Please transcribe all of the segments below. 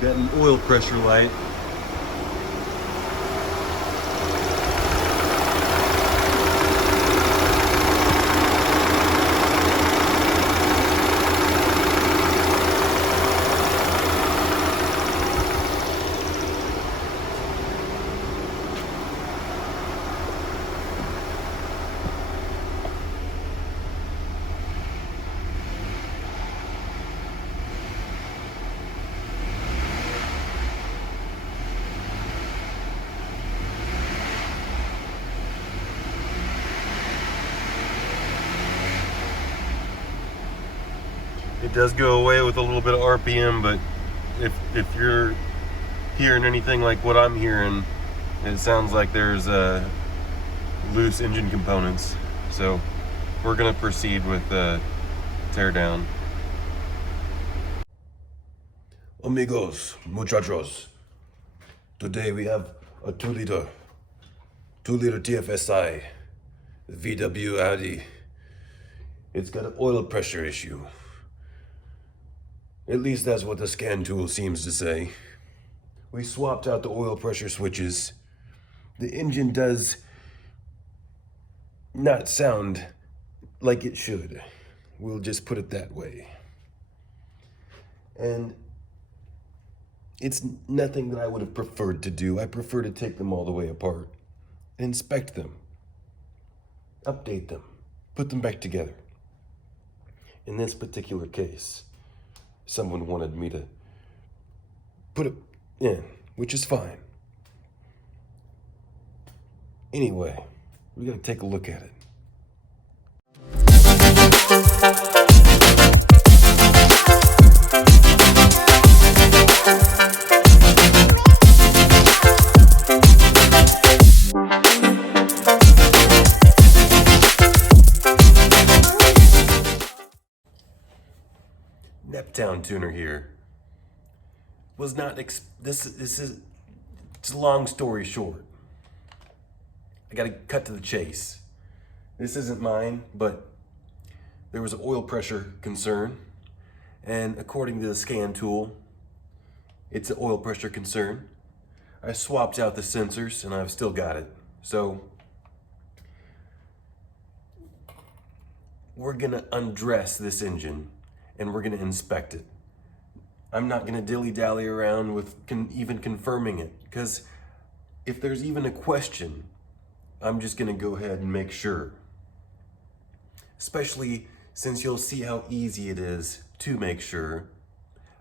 got an oil pressure light. It does go away with a little bit of RPM, but if you're hearing anything like what I'm hearing, it sounds like there's loose engine components. So we're gonna proceed with tear down. Amigos, muchachos, today we have a 2-liter TFSI, VW Audi. It's got an oil pressure issue. At least that's what the scan tool seems to say. We swapped out the oil pressure switches. The engine does not sound like it should. We'll just put it that way. And it's nothing that I would have preferred to do. I prefer to take them all the way apart, inspect them, update them, put them back together. In this particular case, someone wanted me to put it in, which is fine. Anyway, we gotta take a look at it. Neptown tuner here. Was not this is it's a long story short. I gotta cut to the chase. This isn't mine, but there was an oil pressure concern, and according to the scan tool, it's an oil pressure concern. I swapped out the sensors and I've still got it. So we're gonna undress this engine and we're gonna inspect it. I'm not gonna dilly-dally around with even confirming it, because if there's even a question, I'm just gonna go ahead and make sure. Especially since you'll see how easy it is to make sure.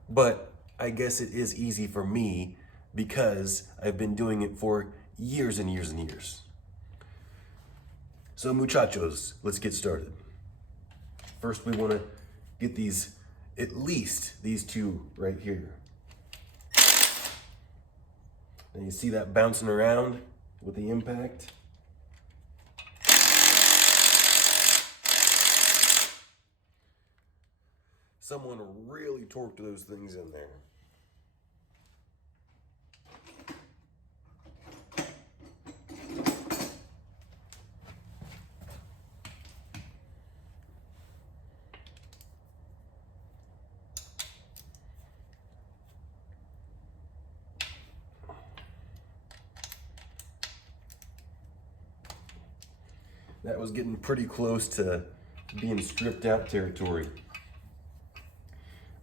But I guess it is easy for me because I've been doing it for years and years and years. So muchachos, let's get started. First we wanna get these, at least these two right here. And you see that bouncing around with the impact? Someone really torqued those things in there. That was getting pretty close to being stripped out territory.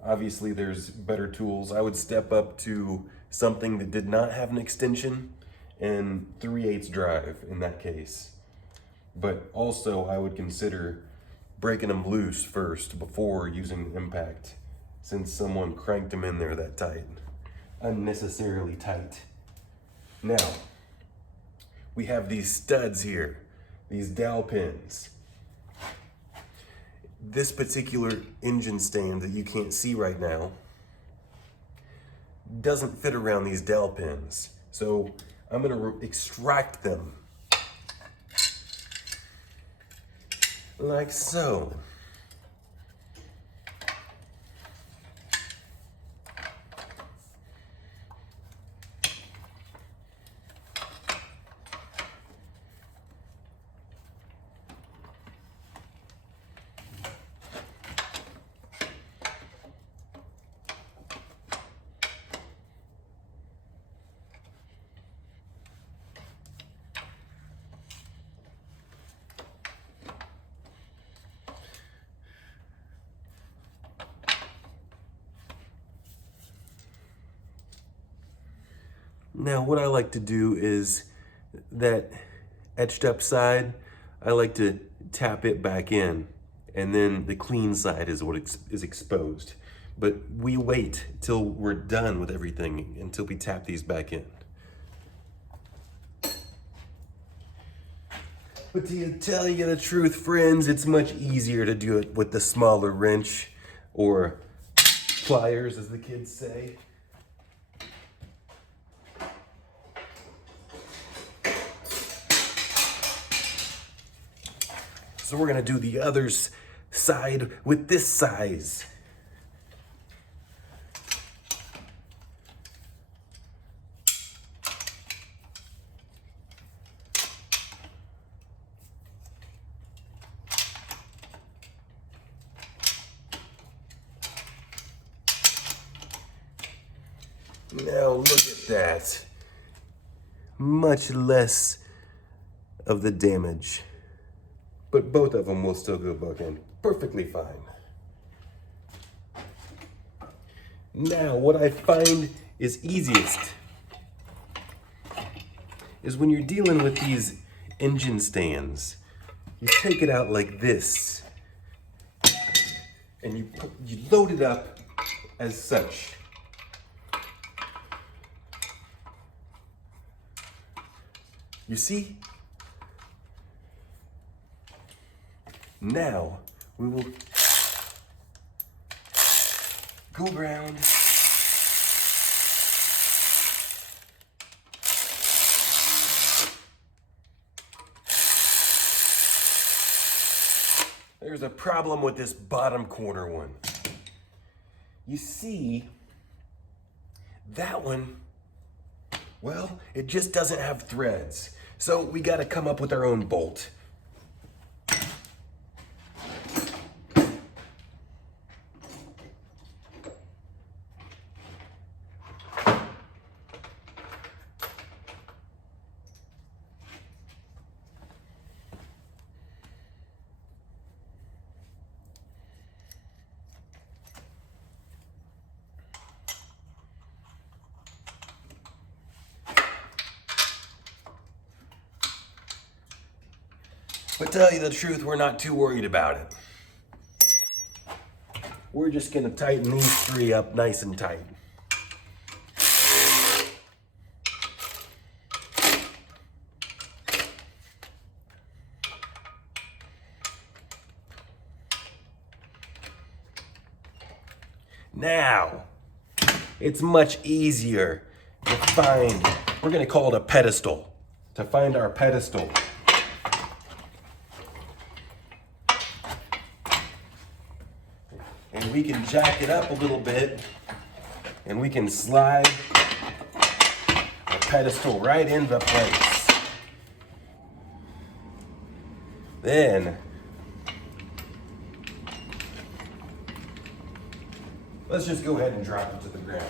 Obviously there's better tools. I would step up to something that did not have an extension and 3/8 drive in that case. But also I would consider breaking them loose first before using the impact, since someone cranked them in there that tight. Unnecessarily tight. Now, we have these studs here, these dowel pins. This particular engine stand that you can't see right now doesn't fit around these dowel pins. So I'm gonna extract them like so. Now what I like to do is that etched up side, I like to tap it back in, and then the clean side is what is exposed. But we wait till we're done with everything until we tap these back in. But to tell you the truth, friends, it's much easier to do it with the smaller wrench, or pliers as the kids say. So we're gonna do the other side with this size. Now look at that. Much less of the damage. But both of them will still go back in perfectly fine. Now, what I find is easiest is when you're dealing with these engine stands, you take it out like this, and you load it up as such. You see? Now, we will go around There's a problem with this bottom corner one. You see, that one, well, it just doesn't have threads. So we got to come up with our own bolt. But to tell you the truth, we're not too worried about it. We're just gonna tighten these three up nice and tight. Now, it's much easier to find, we're gonna call it a pedestal, to find our pedestal. And we can jack it up a little bit, and we can slide the pedestal right into place. Then, let's just go ahead and drop it to the ground.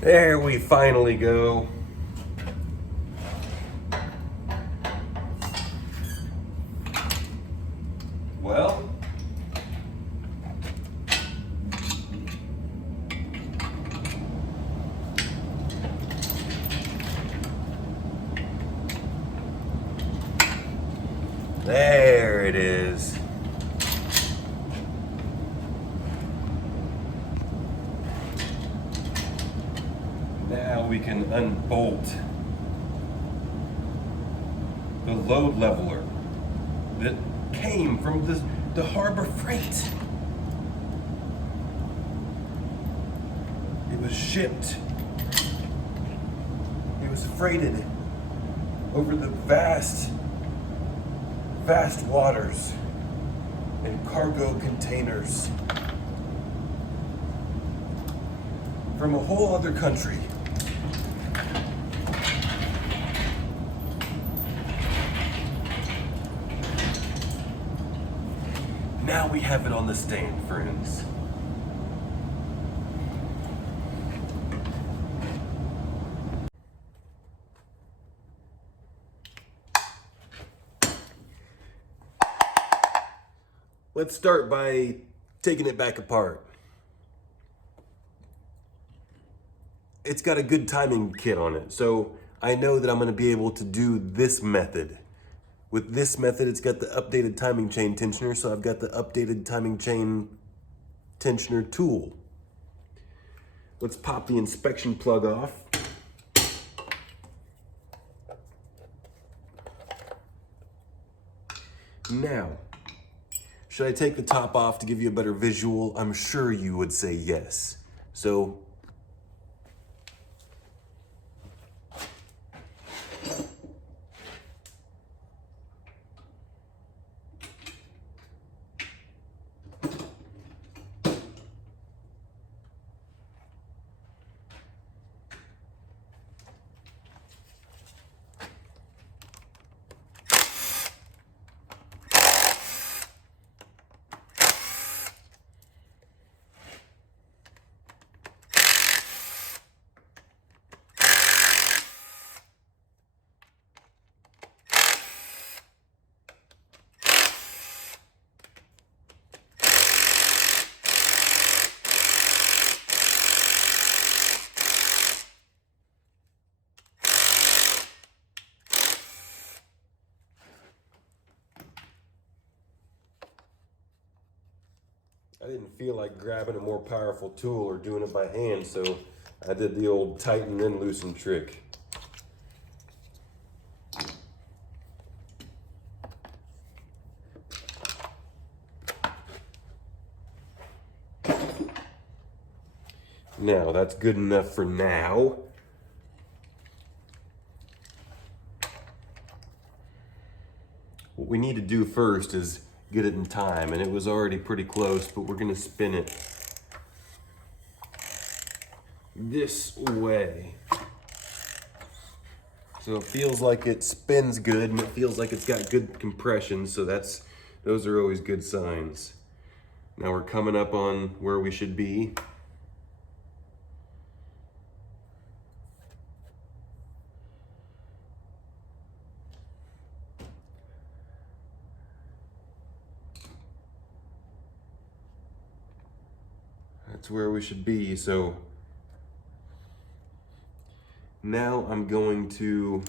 There we finally go. Well, there it is. Now we can unbolt the load leveler that came from the Harbor Freight. It was shipped was freighted over the vast waters in cargo containers from a whole other country. Now we have it on the stand, friends. Let's start by taking it back apart. It's got a good timing kit on it, so I know that I'm going to be able to do this method. With this method, it's got the updated timing chain tensioner, so I've got the updated timing chain tensioner tool. Let's pop the inspection plug off. Now, should I take the top off to give you a better visual? I'm sure you would say yes. So, I didn't feel like grabbing a more powerful tool or doing it by hand, so I did the old tighten then loosen trick. Now, that's good enough for now. What we need to do first is get it in time, and it was already pretty close, but we're gonna spin it this way. So it feels like it spins good, and it feels like it's got good compression, so those are always good signs. Now we're coming up on where we should be. That's where we should be. So now I'm going to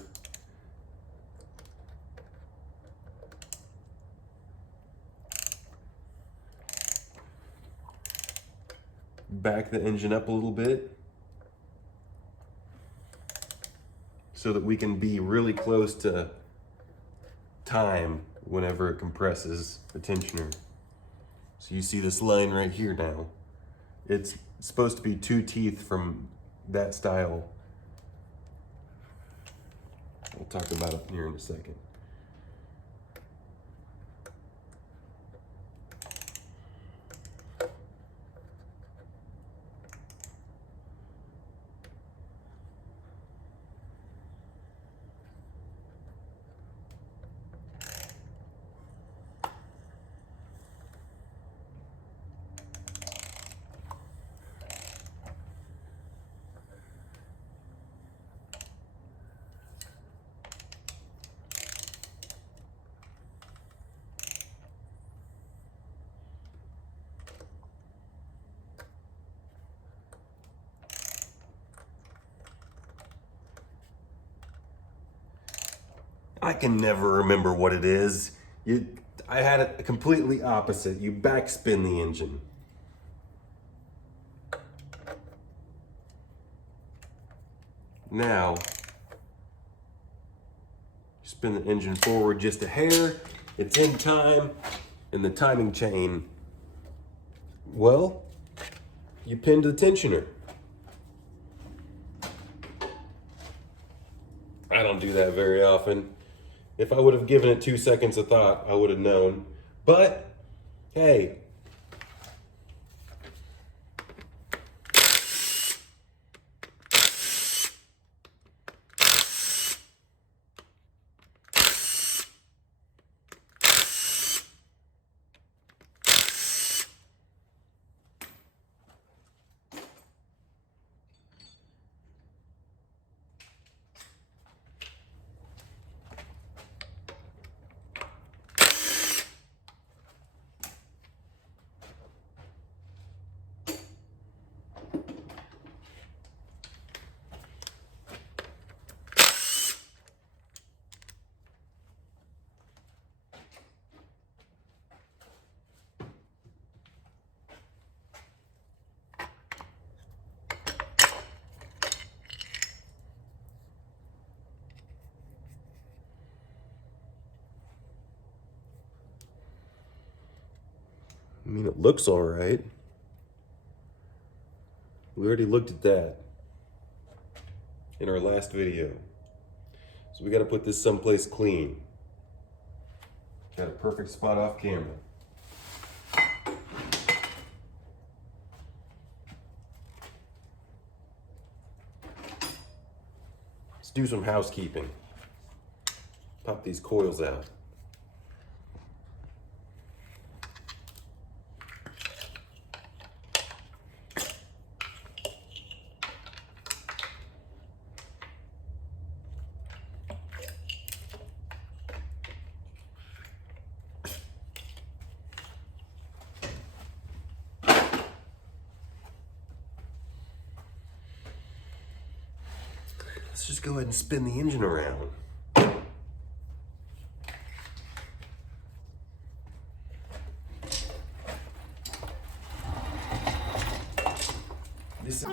back the engine up a little bit so that we can be really close to time whenever it compresses the tensioner. So you see this line right here now. It's supposed to be 2 teeth from that style. We'll talk about it here in a second. I can never remember what it is. I had it completely opposite. You backspin the engine. Now, spin the engine forward just a hair. It's in time, and the timing chain, well, you pinned the tensioner. do that very often. If I would have given it 2 seconds of thought, I would have known. But, hey. I mean, it looks all right. We already looked at that in our last video. So we got to put this someplace clean. Got a perfect spot off camera. Let's do some housekeeping. Pop these coils out. Let's just go ahead and spin the engine around. This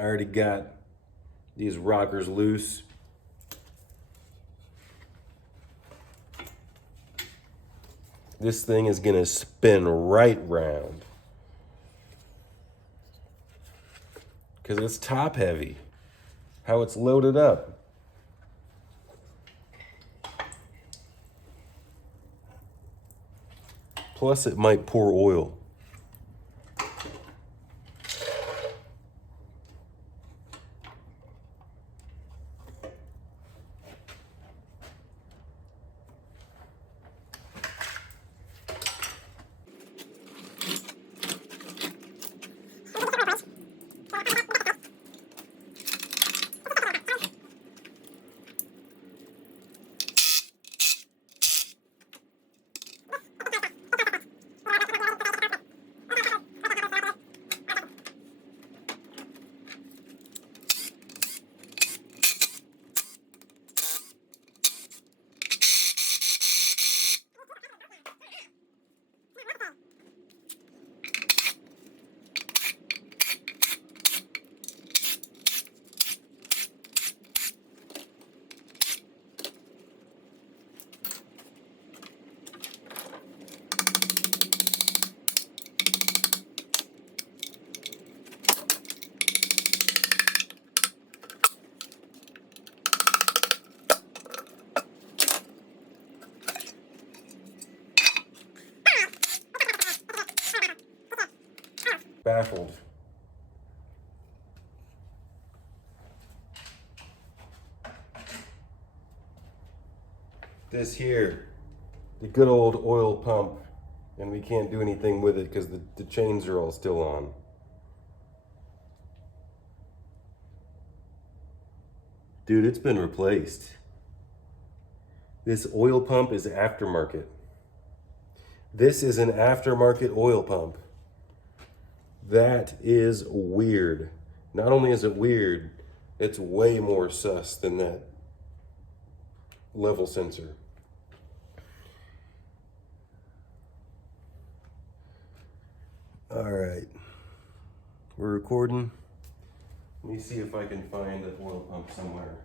I already got these rockers loose. This thing is gonna spin right round because it's top heavy, how it's loaded up. Plus it might pour oil. Baffled. This here, the good old oil pump, and we can't do anything with it because the chains are all still on. Dude, it's been replaced. This oil pump is aftermarket. This is an aftermarket oil pump. That is weird. Not only is it weird, it's way more sus than that level sensor. All right, we're recording. Let me see if I can find an oil pump somewhere.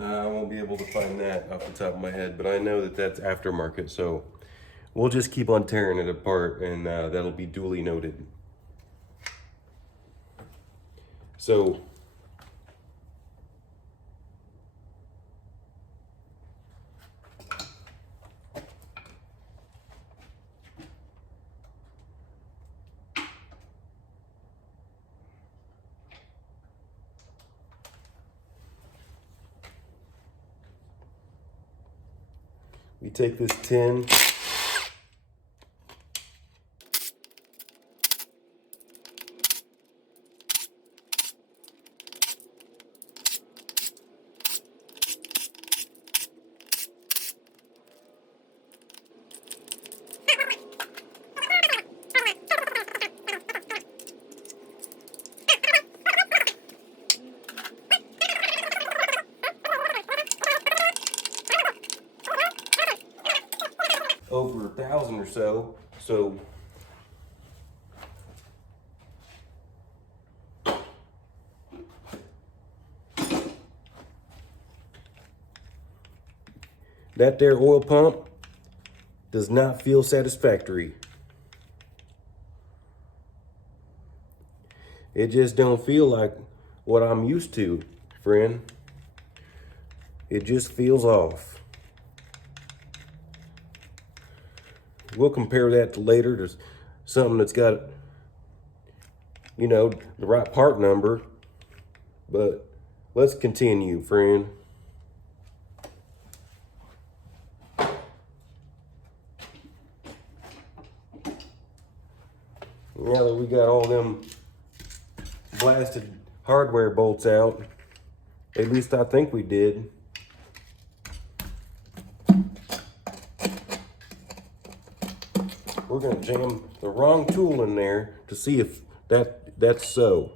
I won't be able to find that off the top of my head, but I know that that's aftermarket, so we'll just keep on tearing it apart, and that'll be duly noted. So, we take this tin, over 1,000 or so. So that there oil pump does not feel satisfactory. It just don't feel like what I'm used to, friend. It just feels off. We'll compare that to later to something that's got, you know, the right part number. But let's continue, friend. Now that we got all them blasted hardware bolts out, at least I think we did. We're gonna jam the wrong tool in there to see if that's so.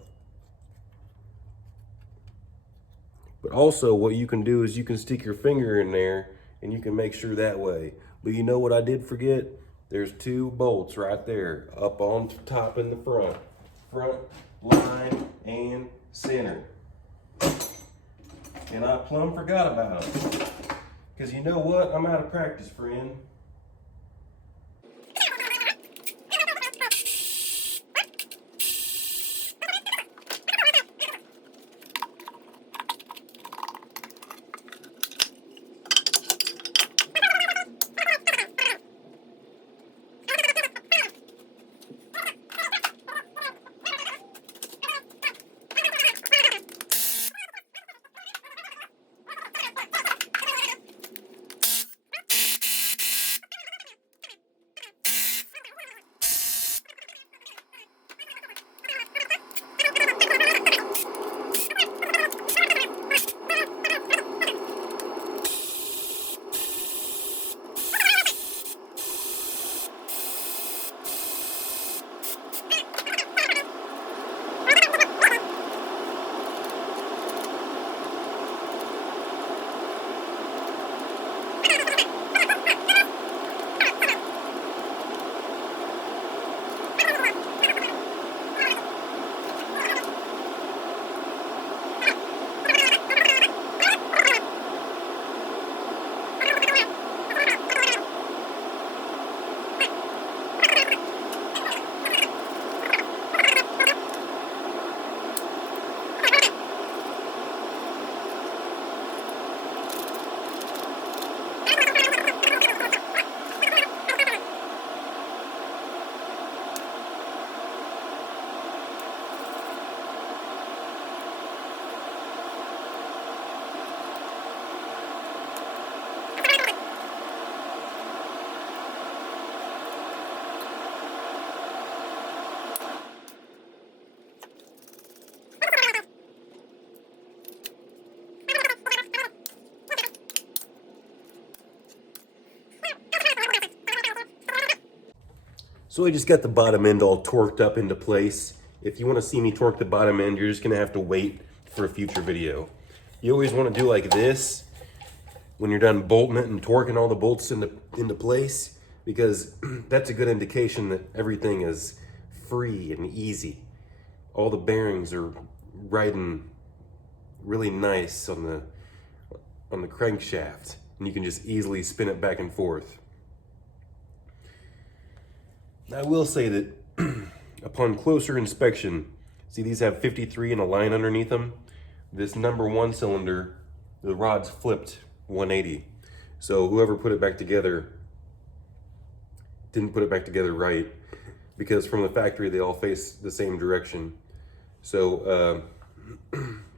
But also what you can do is you can stick your finger in there and you can make sure that way. But you know what I did forget? There's 2 bolts right there, up on top in the front. Front, line, and center. And I plumb forgot about them. Because you know what? I'm out of practice, friend. So I just got the bottom end all torqued up into place. If you want to see me torque the bottom end, you're just going to have to wait for a future video. You always want to do like this when you're done bolting it and torquing all the bolts into place, because that's a good indication that everything is free and easy. All the bearings are riding really nice on the crankshaft, and you can just easily spin it back and forth. I will say that upon closer inspection, see these have 53 and a line underneath them. This number 1 cylinder, the rod's flipped 180. So whoever put it back together didn't put it back together right, because from the factory they all face the same direction. So,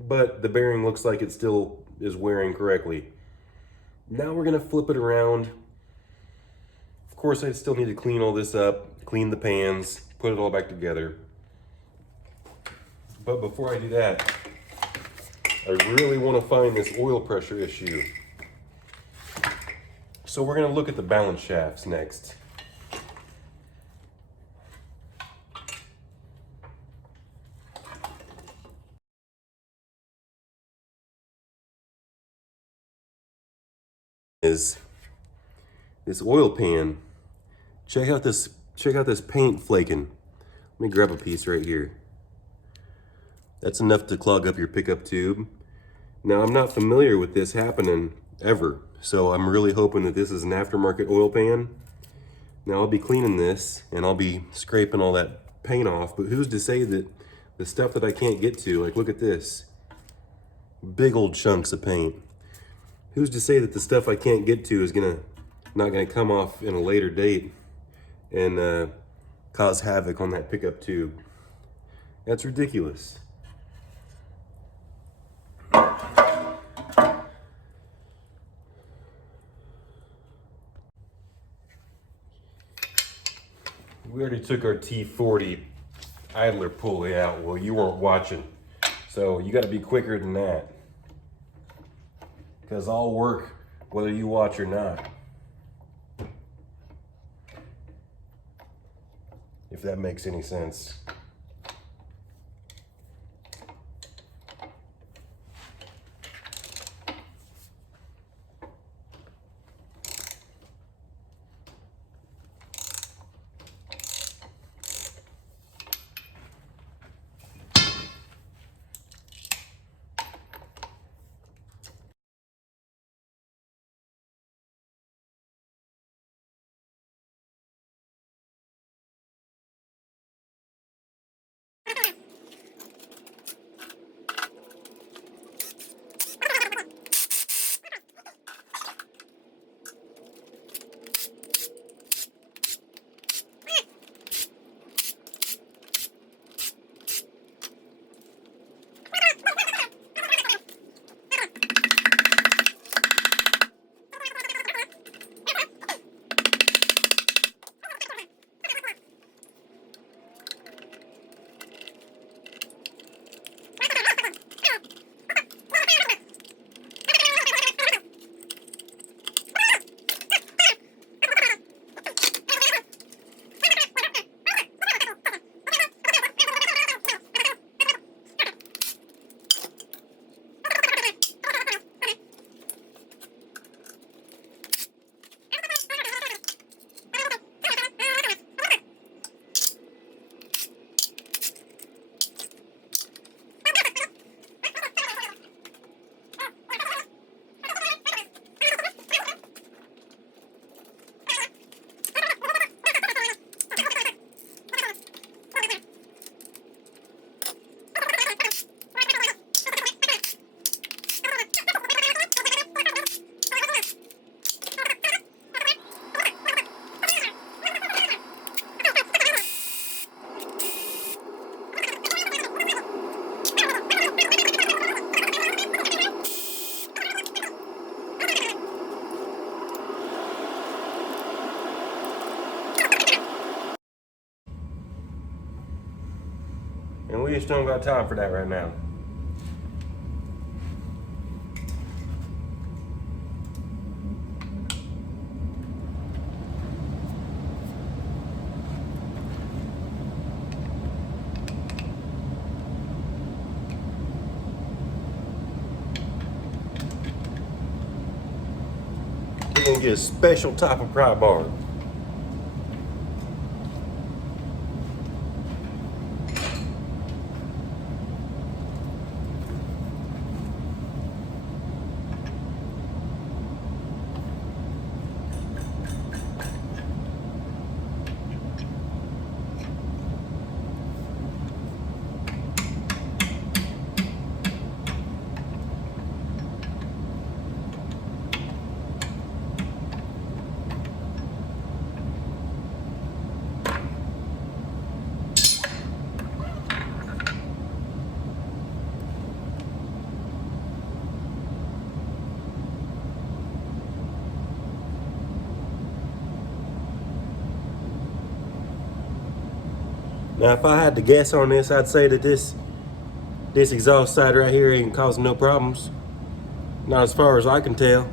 but the bearing looks like it still is wearing correctly. Now we're gonna flip it around. Of course, I still need to clean all this up, clean the pans, put it all back together. But before I do that, I really want to find this oil pressure issue. So we're going to look at the balance shafts next. Is this oil pan. Check out this paint flaking. Let me grab a piece right here. That's enough to clog up your pickup tube. Now, I'm not familiar with this happening ever, so I'm really hoping that this is an aftermarket oil pan. Now I'll be cleaning this and I'll be scraping all that paint off, but who's to say that the stuff that I can't get to, like look at this, big old chunks of paint. Who's to say that the stuff I can't get to is not gonna come off in a later date and cause havoc on that pickup tube? That's ridiculous. We already took our T40 idler pulley out. Well, you weren't watching, so you got to be quicker than that, because I'll work whether you watch or not, if that makes any sense. And we just don't got time for that right now. We're gonna get a special type of pry bar. Now, if I had to guess on this, I'd say that this exhaust side right here ain't causing no problems. Not as far as I can tell.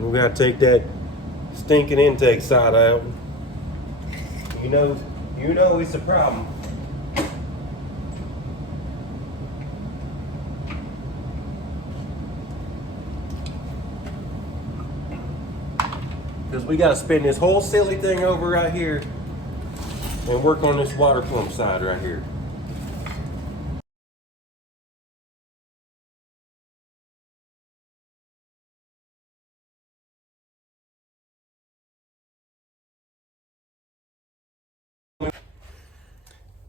We gotta take that stinking intake side out. You know it's a problem. Because we gotta spin this whole silly thing over right here and work on this water pump side right here.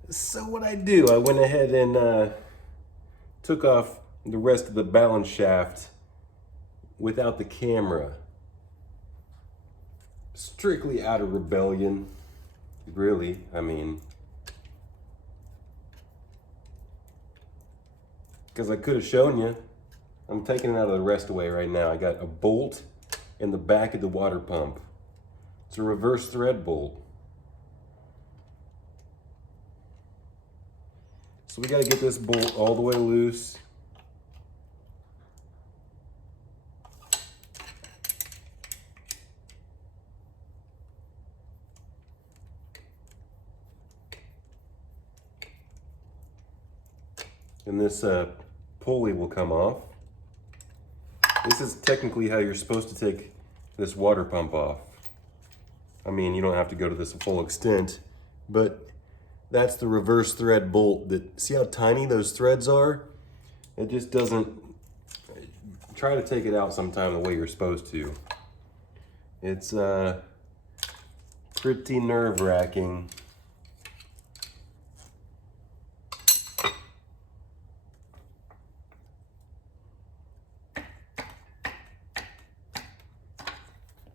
So what I do, I went ahead and took off the rest of the balance shaft without the camera. Strictly out of rebellion, really. I mean, because I could have shown you. I'm taking it out of the rest away right now. I got a bolt in the back of the water pump. It's a reverse thread bolt. So we got to get this bolt all the way loose. And this pulley will come off. This is technically how you're supposed to take this water pump off. I mean, you don't have to go to this full extent, but that's the reverse thread bolt. That, see how tiny those threads are? It just doesn't, try to take it out sometime the way you're supposed to. It's pretty nerve-wracking.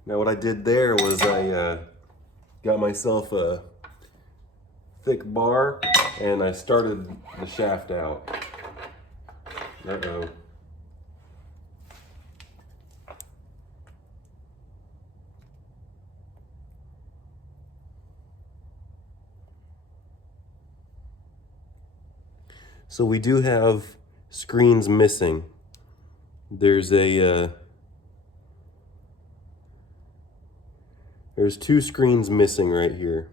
Now what I did there was I got myself a thick bar and I started the shaft out. Uh-oh. So we do have screens missing. There's there's two screens missing right here.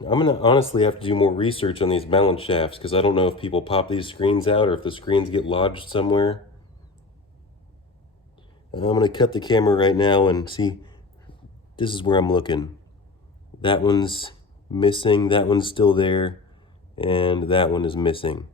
I'm gonna honestly have to do more research on these balance shafts because I don't know if people pop these screens out or if the screens get lodged somewhere. And I'm gonna cut the camera right now and see, this is where I'm looking. That one's missing, that one's still there, and that one is missing.